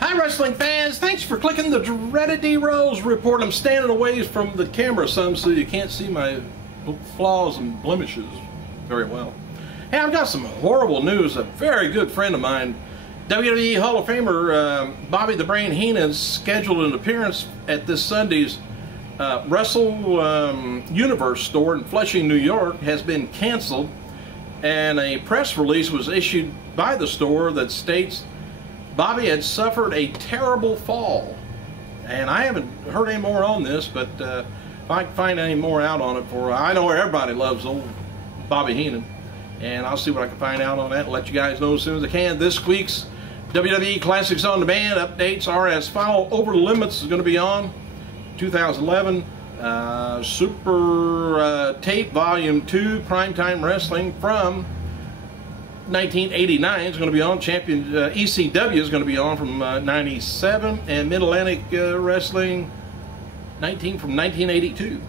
Hi wrestling fans, thanks for clicking the dreaded D-Rose report. I'm standing away from the camera some so you can't see my flaws and blemishes very well. Hey, I've got some horrible news. A very good friend of mine, WWE Hall of Famer Bobby the Brain Heenan, scheduled an appearance at this Sunday's Wrestle Universe store in Flushing, New York, has been canceled, and a press release was issued by the store that states Bobby had suffered a terrible fall. And I haven't heard any more on this, but if I can find any more out on it I know everybody loves old Bobby Heenan, and I'll see what I can find out on that and let you guys know as soon as I can. This week's WWE Classics on Demand updates are as follows. Over the Limits is going to be on 2011. Super Tape Volume 2 Primetime Wrestling from 1989 is going to be on. Champion ECW is going to be on from 97, and Mid-Atlantic Wrestling from 1982.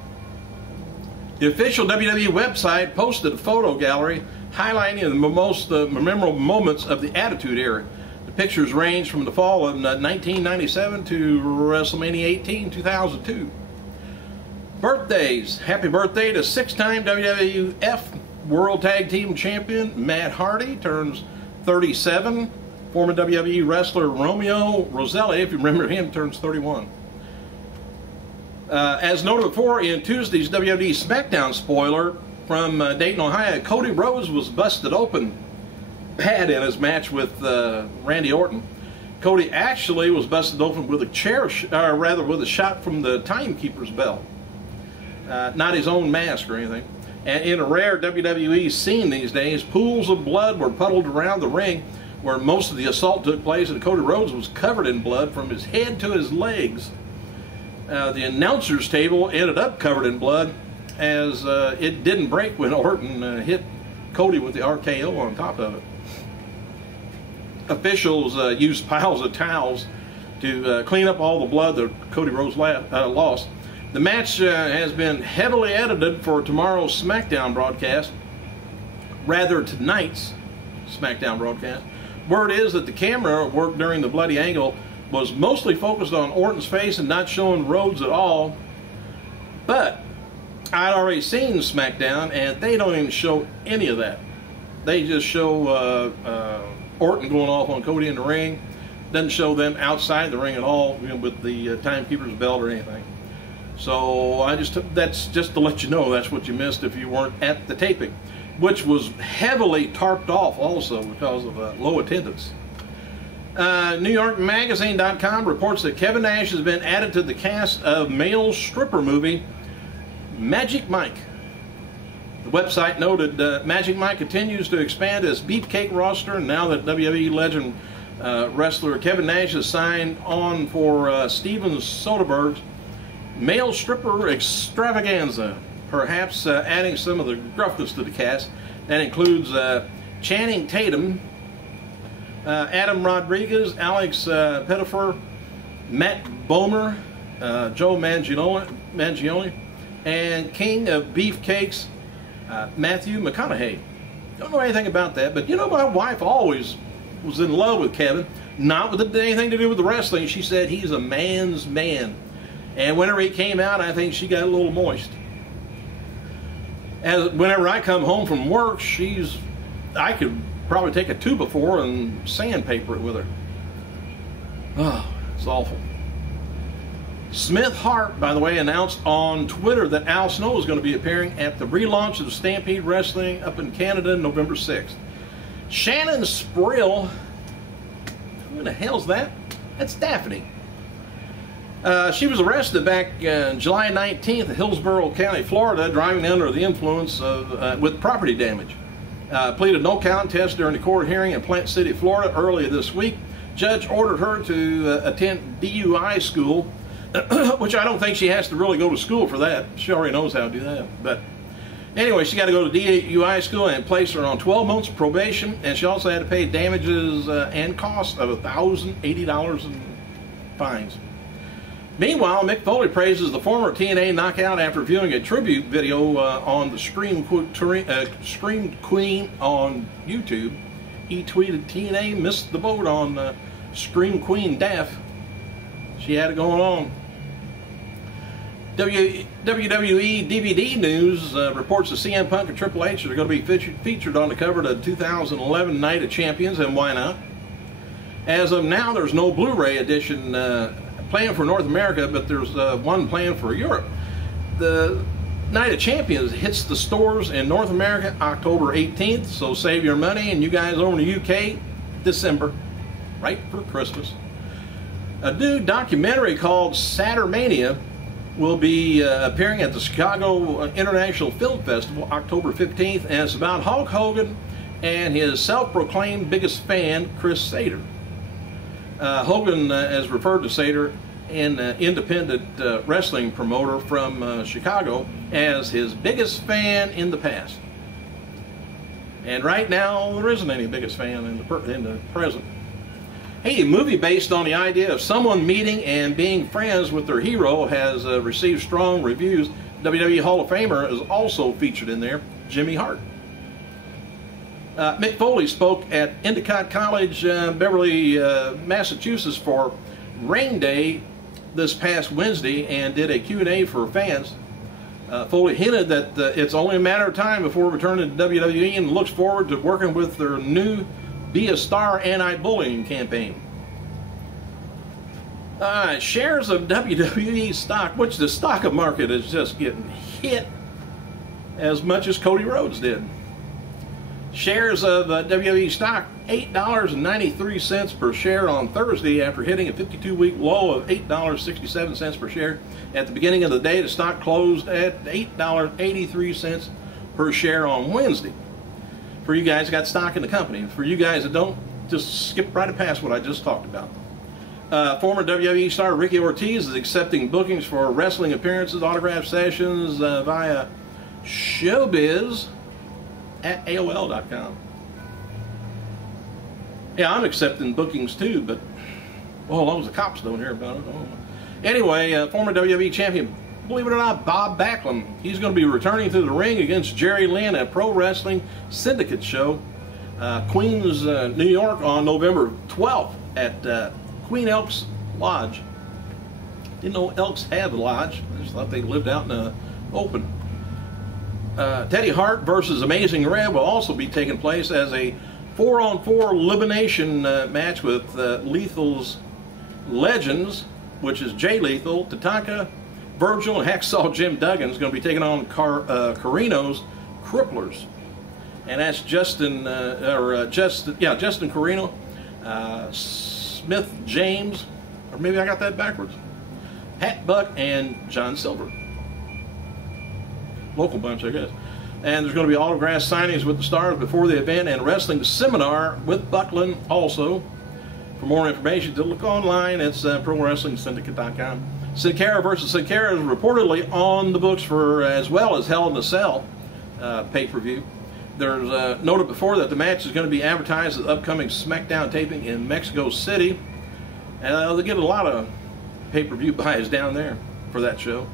The official WWE website posted a photo gallery highlighting the most memorable moments of the Attitude Era. The pictures range from the fall of 1997 to WrestleMania 18, 2002. Birthdays. Happy birthday to six-time WWF World Tag Team Champion Matt Hardy, turns 37. Former WWE wrestler Romeo Roselli, if you remember him, turns 31. As noted before, in Tuesday's WWE SmackDown spoiler from Dayton, Ohio, Cody Rhoades was busted open bad in his match with Randy Orton. Cody actually was busted open with with a shot from the timekeeper's bell, not his own mask or anything. And in a rare WWE scene these days, pools of blood were puddled around the ring where most of the assault took place, and Cody Rhoades was covered in blood from his head to his legs. The announcer's table ended up covered in blood, as it didn't break when Orton hit Cody with the RKO on top of it. Officials used piles of towels to clean up all the blood that Cody Rhoades lost. The match has been heavily edited for tomorrow's SmackDown broadcast, rather tonight's SmackDown broadcast. Word is that the camera work during the bloody angle was mostly focused on Orton's face and not showing Rhoades at all. But I'd already seen SmackDown, and they don't even show any of that. They just show Orton going off on Cody in the ring. Doesn't show them outside the ring at all, with the timekeeper's belt or anything. So that's just to let you know that's what you missed if you weren't at the taping, which was heavily tarped off also because of low attendance. NewYorkMagazine.com reports that Kevin Nash has been added to the cast of male stripper movie Magic Mike. The website noted Magic Mike continues to expand his beefcake roster now that WWE legend wrestler Kevin Nash is signed on for Steven Soderbergh's male stripper extravaganza, perhaps adding some of the gruffness to the cast. That includes Channing Tatum, Adam Rodriguez, Alex Pettifer, Matt Bomer, Joe Mangione, and King of Beefcakes, Matthew McConaughey. Don't know anything about that, but you know, my wife always was in love with Kevin, not with anything to do with the wrestling. She said he's a man's man. And whenever he came out, I think she got a little moist. Whenever I come home from work, I could probably take a 2x4 and sandpaper it with her. Oh, it's awful. Smith Hart, by the way, announced on Twitter that Al Snow is going to be appearing at the relaunch of Stampede Wrestling up in Canada November 6th. Shannon Sprill, who in the hell's that? That's Daphne. She was arrested back July 19th in Hillsborough County, Florida, driving under the influence with property damage. Pleaded no contest during the court hearing in Plant City, Florida earlier this week. Judge ordered her to attend DUI school, which I don't think she has to really go to school for that. She already knows how to do that. But anyway, she got to go to DUI school and place her on 12 months of probation, and she also had to pay damages and costs of $1,080 in fines. Meanwhile, Mick Foley praises the former TNA knockout after viewing a tribute video on the Scream Queen on YouTube. He tweeted, "TNA missed the boat on Scream Queen Daff. She had it going on. WWE DVD News reports that CM Punk and Triple H are going to be featured on the cover of the 2011 Night of Champions, and why not? As of now, there's no Blu-ray edition planned for North America, but there's one planned for Europe. The Night of Champions hits the stores in North America October 18th, so save your money, and you guys over in the UK, December, right for Christmas. A new documentary called Saturnmania will be appearing at the Chicago International Film Festival October 15th, and it's about Hulk Hogan and his self-proclaimed biggest fan, Chris Sater. Hogan has referred to Sater, an independent wrestling promoter from Chicago, as his biggest fan in the past. And right now, there isn't any biggest fan in the present. Hey, a movie based on the idea of someone meeting and being friends with their hero has received strong reviews. WWE Hall of Famer is also featured in there, Jimmy Hart. Mick Foley spoke at Endicott College, Beverly, Massachusetts for Rain Day this past Wednesday and did a Q&A for fans. Foley hinted that it's only a matter of time before returning to WWE and looks forward to working with their new Be a Star anti-bullying campaign. Shares of WWE stock, which the stock market is just getting hit as much as Cody Rhodes did. Shares of WWE stock, $8.93 per share on Thursday after hitting a 52-week low of $8.67 per share. At the beginning of the day, the stock closed at $8.83 per share on Wednesday. For you guys that got stock in the company. For you guys that don't, just skip right past what I just talked about. Former WWE star Ricky Ortiz is accepting bookings for wrestling appearances, autograph sessions via Showbiz at AOL.com. Yeah, I'm accepting bookings too, but well, as long as the cops don't hear about it. Anyway, former WWE champion, believe it or not, Bob Backlund, he's going to be returning to the ring against Jerry Lynn at Pro Wrestling Syndicate show, Queens, New York, on November 12th at Queen Elks Lodge. Didn't know Elks had a lodge. I just thought they lived out in the open. Teddy Hart versus Amazing Red will also be taking place as a 4-on-4 elimination match with Lethal's Legends, which is Jay Lethal, Tatanka, Virgil, and Hacksaw Jim Duggan is going to be taking on Carino's Cripplers. And that's Justin Carino, Smith James, or maybe I got that backwards, Pat Buck, and John Silver. Local bunch, I guess. And there's going to be autograph signings with the stars before the event and wrestling seminar with Buckland also. For more information, to look online, it's ProWrestlingSyndicate.com. Sin Cara versus Sin Cara is reportedly on the books for, as well as Hell in a Cell pay-per-view. There's noted before that the match is going to be advertised at the upcoming SmackDown taping in Mexico City. And they get a lot of pay-per-view buys down there for that show.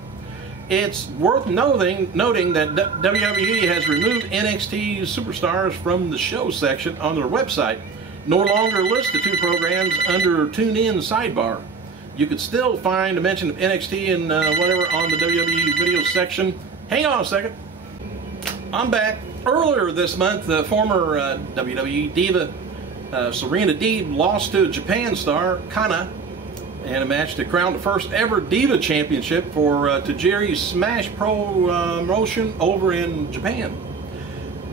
It's worth noting that WWE has removed NXT superstars from the show section on their website. No longer list the two programs under TuneIn sidebar. You could still find a mention of NXT and whatever on the WWE video section. Hang on a second. I'm back. Earlier this month, the former WWE diva Serena Deeb lost to Japan star Kana in a match to crown the first ever Diva Championship for Tajiri's Smash promotion over in Japan.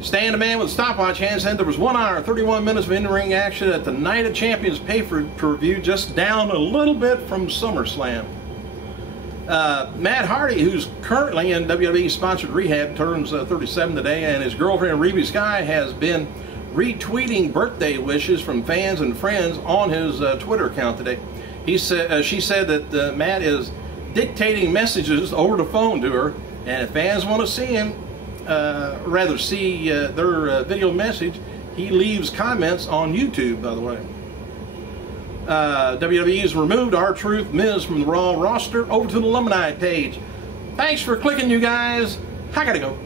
Stan the Man with a stopwatch hand said there was 1 hour, 31 minutes of in-ring action at the Night of Champions pay-per-view, just down a little bit from SummerSlam. Matt Hardy, who's currently in WWE-sponsored rehab, turns 37 today, and his girlfriend Reby Sky has been retweeting birthday wishes from fans and friends on his Twitter account today. She said that Matt is dictating messages over the phone to her, and if fans want to see him, rather see their video message, he leaves comments on YouTube, by the way. WWE has removed R-Truth Miz from the Raw roster over to the alumni page. Thanks for clicking, you guys. I gotta go.